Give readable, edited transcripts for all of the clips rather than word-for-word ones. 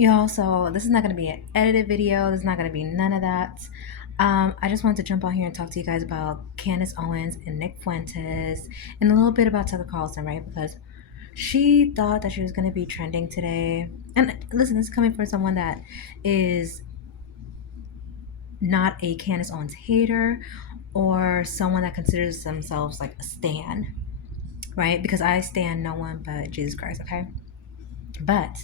Y'all, so this is not going to be an edited video. This is not going to be none of that. I just wanted to jump on here and talk to you guys about Candace Owens and Nick Fuentes and a little bit about Tucker Carlson, right? Because she thought that she was going to be trending today. And listen, this is coming from someone that is not a Candace Owens hater or someone that considers themselves like a stan, right? Because I stan no one but Jesus Christ, okay? But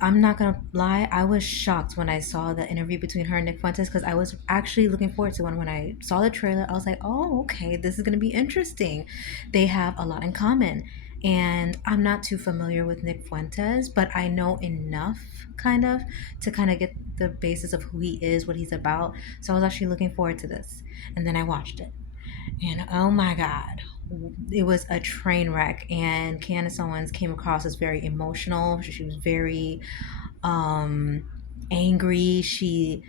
I'm not gonna lie, I was shocked when I saw the interview between her and Nick Fuentes because I was actually looking forward to one. When I saw the trailer, I was like, oh, okay, this is gonna be interesting. They have a lot in common. And I'm not too familiar with Nick Fuentes, but I know enough kind of to kind of get the basis of who he is, what he's about. So I was actually looking forward to this. And then I watched it. And oh my God, it was a train wreck. And Candace Owens came across as very emotional. She was very angry. She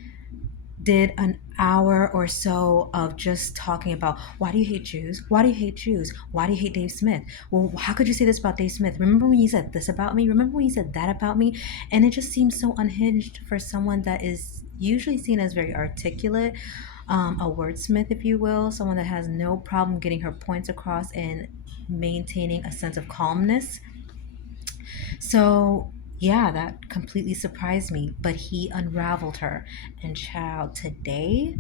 did an hour or so of just talking about why do you hate Jews? Why do you hate Jews? Why do you hate Dave Smith? Well, how could you say this about Dave Smith? Remember when you said this about me? Remember when you said that about me? And it just seems so unhinged for someone that is usually seen as very articulate, a wordsmith, if you will, someone that has no problem getting her points across and maintaining a sense of calmness. So, yeah, that completely surprised me, but he unraveled her. And child, today,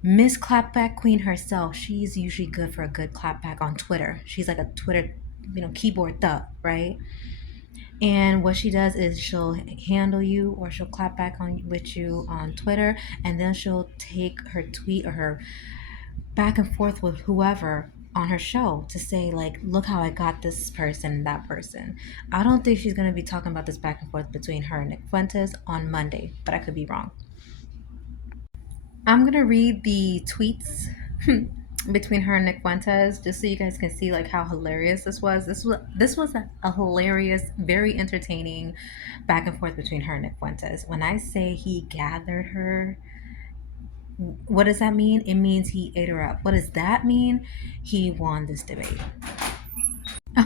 Miss Clapback Queen herself, she's usually good for a good clapback on Twitter. She's like a Twitter, keyboard thug, right? And what she does is she'll handle you or she'll clap back on with you on Twitter, and then she'll take her tweet or her back and forth with whoever on her show to say like, look how I got this person and that person. I don't think she's going to be talking about this back and forth between her and Nick Fuentes on Monday, but I could be wrong. I'm going to read the tweets between her and Nick Fuentes just so you guys can see like how hilarious this was a hilarious, very entertaining back and forth between her and Nick Fuentes. When I say he gathered her, what does that mean? It means he ate her up. What does that mean? He won this debate.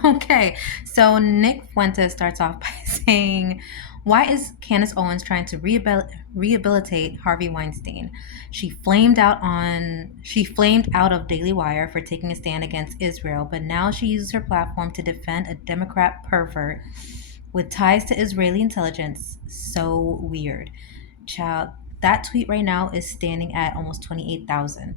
Okay, so Nick Fuentes starts off by saying, why is Candace Owens trying to rehabilitate Harvey Weinstein? She flamed out of Daily Wire for taking a stand against Israel, but now she uses her platform to defend a Democrat pervert with ties to Israeli intelligence. So weird. Child, that tweet right now is standing at almost 28,000.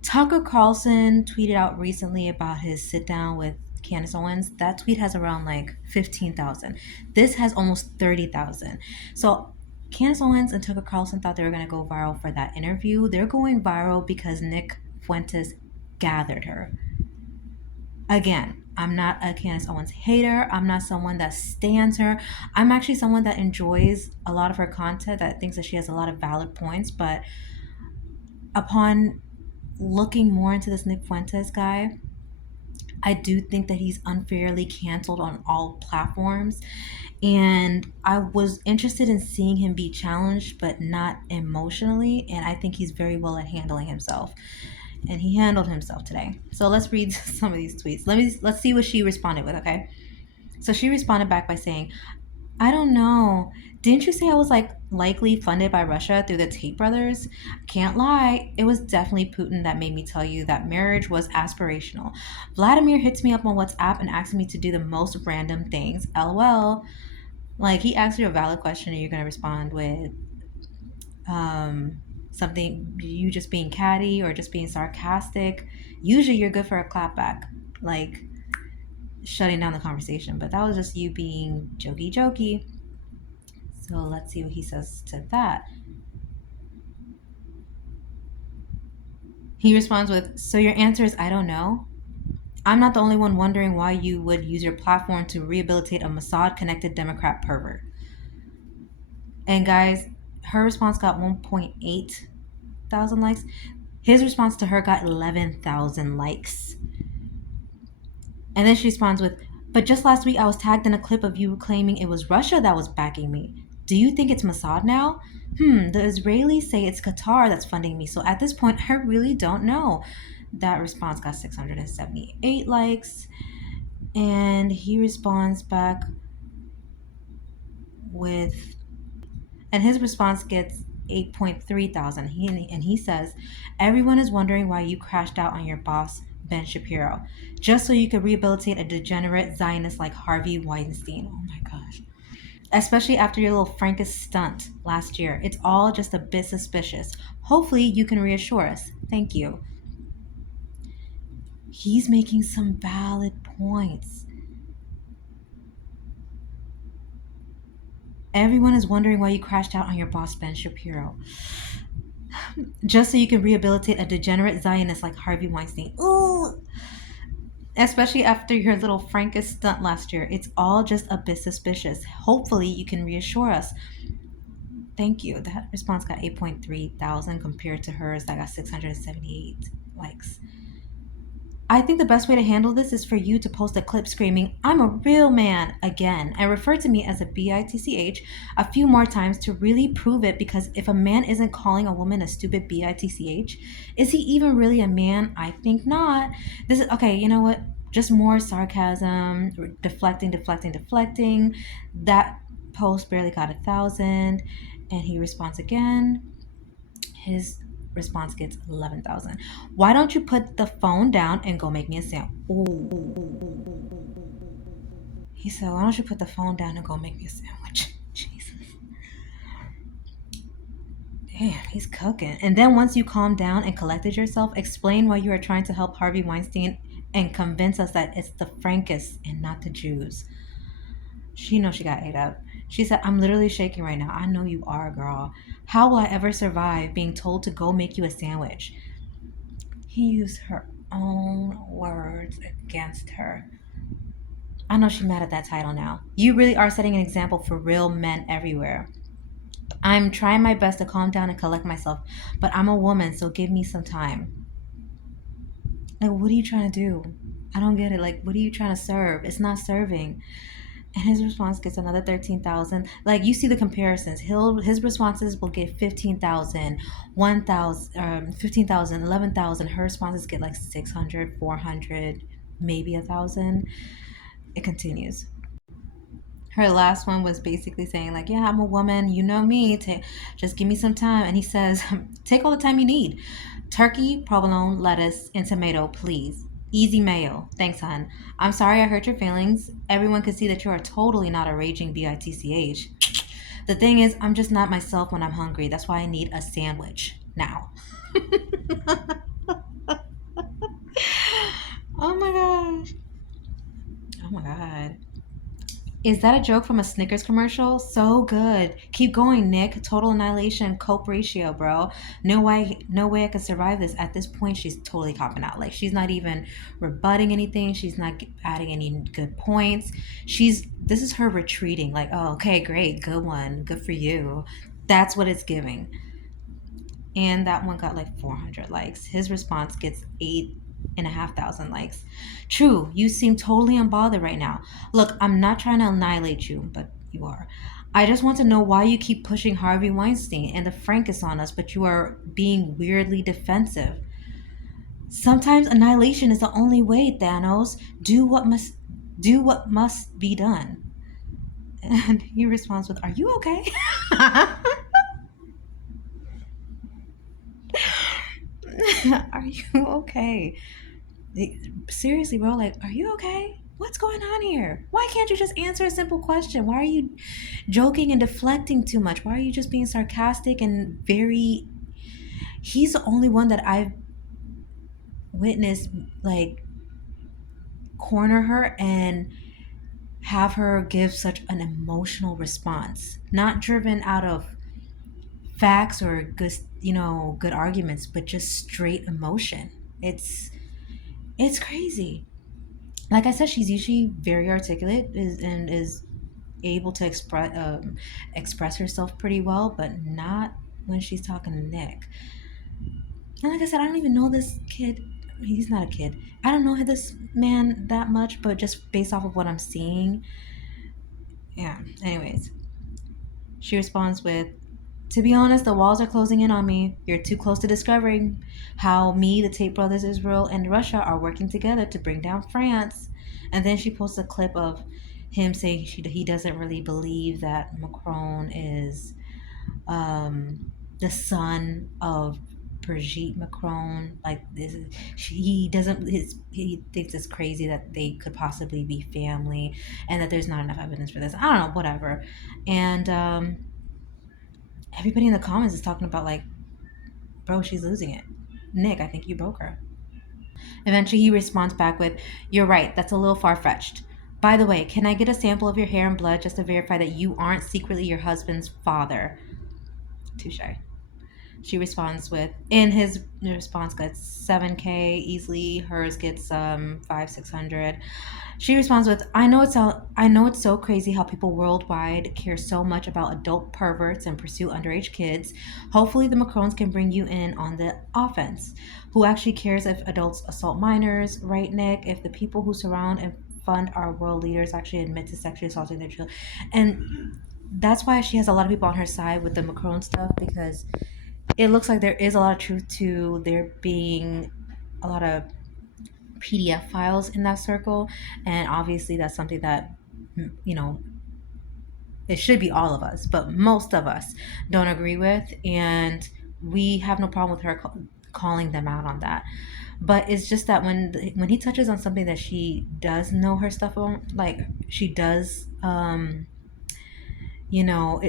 Tucker Carlson tweeted out recently about his sit down with Candace Owens. That tweet has around like 15,000. This has almost 30,000. So Candace Owens and Tucker Carlson thought they were going to go viral for that interview. They're going viral because Nick Fuentes gathered her. Again, I'm not a Candace Owens hater. I'm not someone that stands her. I'm actually someone that enjoys a lot of her content, that thinks that she has a lot of valid points. But upon looking more into this Nick Fuentes guy, I do think that he's unfairly canceled on all platforms. And I was interested in seeing him be challenged, but not emotionally. And I think he's very well at handling himself. And he handled himself today. So let's read some of these tweets. Let's see what she responded with, okay? So she responded back by saying, I don't know. Didn't you say I was like likely funded by Russia through the Tate brothers? Can't lie. It was definitely Putin that made me tell you that marriage was aspirational. Vladimir hits me up on WhatsApp and asks me to do the most random things. LOL. Like he asked you a valid question and you're gonna respond with something, you just being catty or just being sarcastic. Usually you're good for a clapback. Like shutting down the conversation, but that was just you being jokey. So let's see what he says to that. He responds with, so your answer is I don't know? I'm not the only one wondering why you would use your platform to rehabilitate a Mossad-connected Democrat pervert. And guys, her response got 1.8 thousand likes. His response to her got 11,000 likes. And then she responds with, but just last week I was tagged in a clip of you claiming it was Russia that was backing me. Do you think it's Mossad now? The Israelis say it's Qatar that's funding me. So at this point, I really don't know. That response got 678 likes. And he responds back with, and his response gets 8.3 thousand. He says, everyone is wondering why you crashed out on your boss, Ben Shapiro, just so you could rehabilitate a degenerate Zionist like Harvey Weinstein. Oh my gosh. Especially after your little Frankus stunt last year. It's all just a bit suspicious. Hopefully, you can reassure us. Thank you. He's making some valid points. Everyone is wondering why you crashed out on your boss, Ben Shapiro. Just so you can rehabilitate a degenerate Zionist like Harvey Weinstein. Ooh! Especially after your little Frankus stunt last year. It's all just a bit suspicious. Hopefully, you can reassure us. Thank you. That response got 8.3 thousand compared to hers that got 678 likes. I think the best way to handle this is for you to post a clip screaming, I'm a real man, again, and refer to me as a bitch a few more times to really prove it, because if a man isn't calling a woman a stupid bitch, is he even really a man? I think not. This is, okay, you know what? Just more sarcasm, deflecting. That post barely got 1,000, and he responds again. His response gets 11,000. Why don't you put the phone down and go make me a sandwich? He said, why don't you put the phone down and go make me a sandwich? Jesus. Damn, he's cooking. And then once you calm down and collected yourself, explain why you are trying to help Harvey Weinstein and convince us that it's the Frankists and not the Jews. She knows she got ate up. She said, I'm literally shaking right now. I know you are, girl. How will I ever survive being told to go make you a sandwich? He used her own words against her. I know she's mad at that title now. You really are setting an example for real men everywhere. I'm trying my best to calm down and collect myself, but I'm a woman, so give me some time. Like, what are you trying to do? I don't get it. Like, what are you trying to serve? It's not serving. And his response gets another 13,000. Like, you see the comparisons. His responses will get 15,000, 1,000, 15,000, 11,000. Her responses get like 600, 400, maybe 1,000. It continues. Her last one was basically saying like, yeah, I'm a woman, you know me, just give me some time. And he says, take all the time you need. Turkey, provolone, lettuce, and tomato, please. Easy mayo. Thanks, hon. I'm sorry I hurt your feelings. Everyone can see that you are totally not a raging bitch. The thing is, I'm just not myself when I'm hungry. That's why I need a sandwich now. Oh my gosh. Oh my god. Is that a joke from a Snickers commercial? So good. Keep going, Nick. Total annihilation cope ratio, bro. No way I could survive this. At this point, she's totally copping out. Like, she's not even rebutting anything. She's not adding any good points. This is her retreating. Like, oh, okay, great, good one, good for you. That's what it's giving. And that one got like 400 likes. His response gets 8,500 likes. True, you seem totally unbothered right now. Look, I'm not trying to annihilate you, but you are. I just want to know why you keep pushing Harvey Weinstein and the Frankists on us, but you are being weirdly defensive. Sometimes annihilation is the only way, Thanos. Do what must be done. And he responds with, "Are you okay?" Are you okay? Seriously, bro, like, are you okay? What's going on here? Why can't you just answer a simple question? Why are you joking and deflecting too much? Why are you just being sarcastic and very. He's the only one that I've witnessed, like, corner her and have her give such an emotional response. Not driven out of facts or good arguments, but just straight emotion. It's crazy. Like I said, she's usually very articulate and is able to express herself pretty well, but not when she's talking to Nick. And like I said, I don't even know this kid. He's not a kid. I don't know this man that much, but just based off of what I'm seeing, yeah. Anyways, she responds with, to be honest, the walls are closing in on me. You're too close to discovering how me, the Tate brothers, Israel, and Russia are working together to bring down France. And then she posts a clip of him saying he doesn't really believe that Macron is the son of Brigitte Macron. Like this, he doesn't. He thinks it's crazy that they could possibly be family, and that there's not enough evidence for this. I don't know, whatever. And everybody in the comments is talking about like, bro, she's losing it. Nick, I think you broke her. Eventually, he responds back with, "You're right. That's a little far fetched. By the way, can I get a sample of your hair and blood just to verify that you aren't secretly your husband's father?" Touche. She responds with, in his response gets 7K easily. Hers gets 500-600. She responds with, I know it's so crazy how people worldwide care so much about adult perverts and pursue underage kids. Hopefully the Macrons can bring you in on the offense. Who actually cares if adults assault minors, right, Nick? If the people who surround and fund our world leaders actually admit to sexually assaulting their children. And that's why she has a lot of people on her side with the Macron stuff, because it looks like there is a lot of truth to there being a lot of PDF files in that circle. And obviously, that's something that, you know, it should be all of us, but most of us don't agree with. And we have no problem with her calling them out on that. But it's just that when he touches on something that she does know her stuff on, like she does,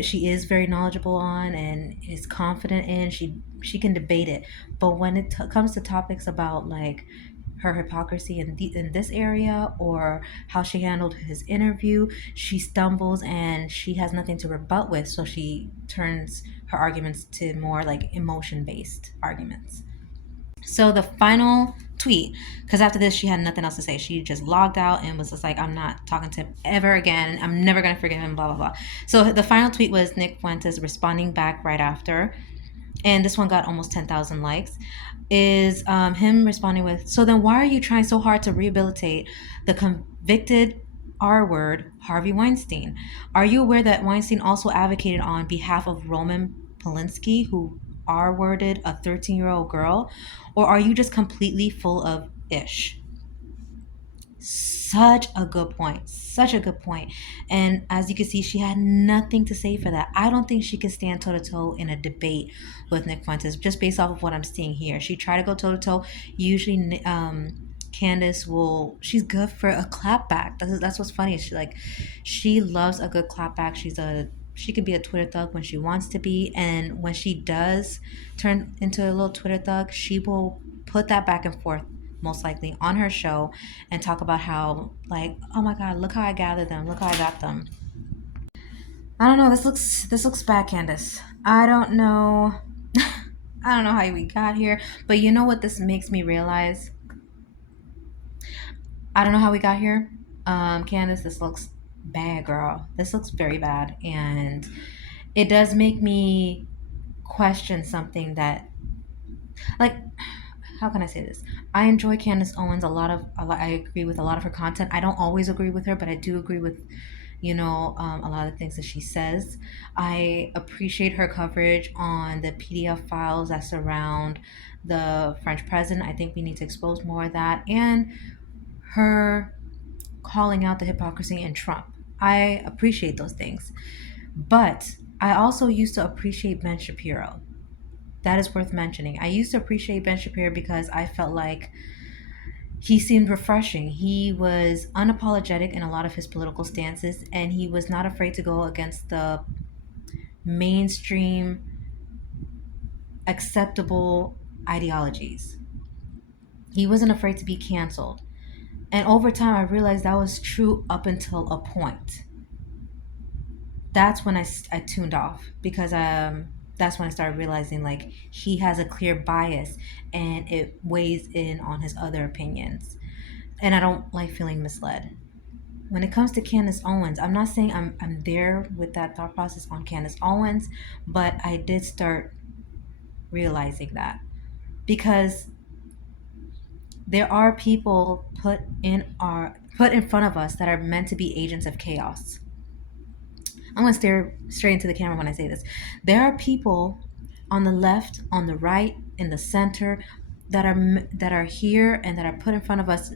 she is very knowledgeable on and is confident in, she can debate it. But when it comes to topics about like her hypocrisy in this area, or how she handled his interview, she stumbles and she has nothing to rebut with, so she turns her arguments to more like emotion based arguments. So the final tweet, because after this she had nothing else to say. She just logged out and was just like, I'm not talking to him ever again. I'm never gonna forgive him. Blah blah blah. So the final tweet was Nick Fuentes responding back right after, and this one got almost 10,000 likes. Is him responding with, so then why are you trying so hard to rehabilitate the convicted R word Harvey Weinstein? Are you aware that Weinstein also advocated on behalf of Roman Polanski, who R worded a 13-year-old girl? Or are you just completely full of ish? Such a good point. Such a good point. And as you can see, she had nothing to say for that. I don't think she can stand toe to toe in a debate with Nick Fuentes, just based off of what I'm seeing here. She tried to go toe to toe. Usually, Candace she's good for a clapback. That's what's funny. She loves a good clapback. She can be a Twitter thug when she wants to be. And when she does turn into a little Twitter thug, she will put that back and forth most likely on her show and talk about how, like, oh my god, look how I gathered them, look how I got them. I don't know, this looks bad, Candace. I don't know. I don't know how we got here, but you know what this makes me realize? I don't know how we got here. Candace, this looks bad, girl. This looks very bad, and it does make me question something that, like, how can I say this? I enjoy Candace Owens I agree with a lot of her content. I don't always agree with her, but I do agree with, a lot of things that she says. I appreciate her coverage on the PDF files that surround the French president. I think we need to expose more of that, and her calling out the hypocrisy in Trump. I appreciate those things. But I also used to appreciate Ben Shapiro. That is worth mentioning. I used to appreciate Ben Shapiro because I felt like he seemed refreshing. He was unapologetic in a lot of his political stances, and he was not afraid to go against the mainstream acceptable ideologies. He wasn't afraid to be canceled. And over time, I realized that was true up until a point. That's when I tuned off, because that's when I started realizing like he has a clear bias and it weighs in on his other opinions. And I don't like feeling misled. When it comes to Candace Owens, I'm not saying I'm there with that thought process on Candace Owens, but I did start realizing that, because there are people put in front of us that are meant to be agents of chaos. I'm going to stare straight into the camera when I say this. There are people on the left, on the right, in the center that are here and that are put in front of us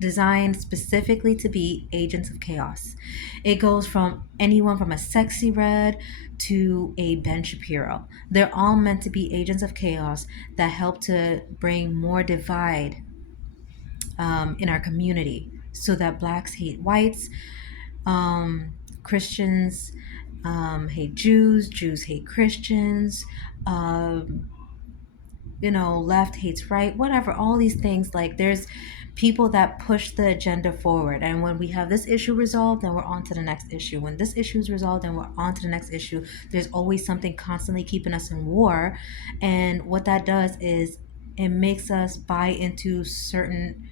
designed specifically to be agents of chaos. It goes from anyone from a Sexy Red to a Ben Shapiro. They're all meant to be agents of chaos that help to bring more divide in our community so that blacks hate whites, Christians hate Jews, Jews hate Christians, um, left hates right, whatever, all these things. Like, there's people that push the agenda forward. And when we have this issue resolved, then we're on to the next issue. When this issue is resolved, then we're on to the next issue. There's always something constantly keeping us in war. And what that does is it makes us buy into certain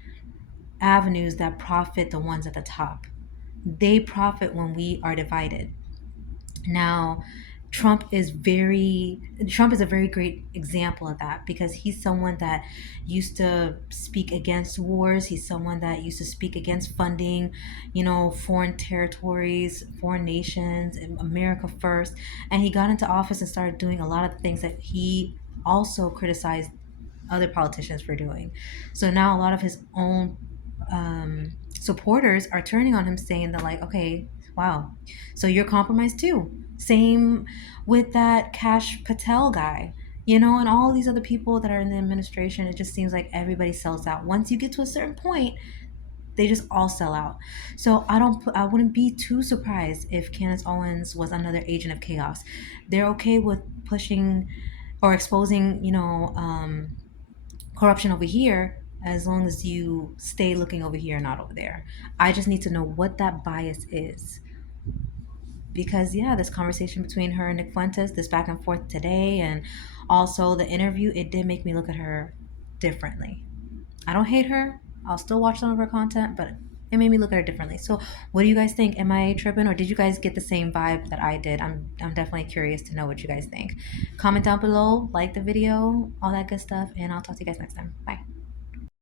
avenues that profit the ones at the top. They profit when we are divided. Now, Trump is a very great example of that, because he's someone that used to speak against wars. He's someone that used to speak against funding, foreign territories, foreign nations, America first. And he got into office and started doing a lot of things that he also criticized other politicians for doing. So now a lot of his own supporters are turning on him, saying that, like, okay, wow, so you're compromised too. Same with that Cash Patel guy, and all these other people that are in the administration. It just seems like everybody sells out. Once you get to a certain point, they just all sell out. So I wouldn't be too surprised if Candace Owens was another agent of chaos. They're okay with pushing or exposing, corruption over here, as long as you stay looking over here, not over there. I just need to know what that bias is. Because, yeah, this conversation between her and Nick Fuentes, this back and forth today, and also the interview, it did make me look at her differently. I don't hate her. I'll still watch some of her content, but it made me look at her differently. So, what do you guys think? Am I tripping, or did you guys get the same vibe that I did? I'm definitely curious to know what you guys think. Comment down below, like the video, all that good stuff, and I'll talk to you guys next time. Bye.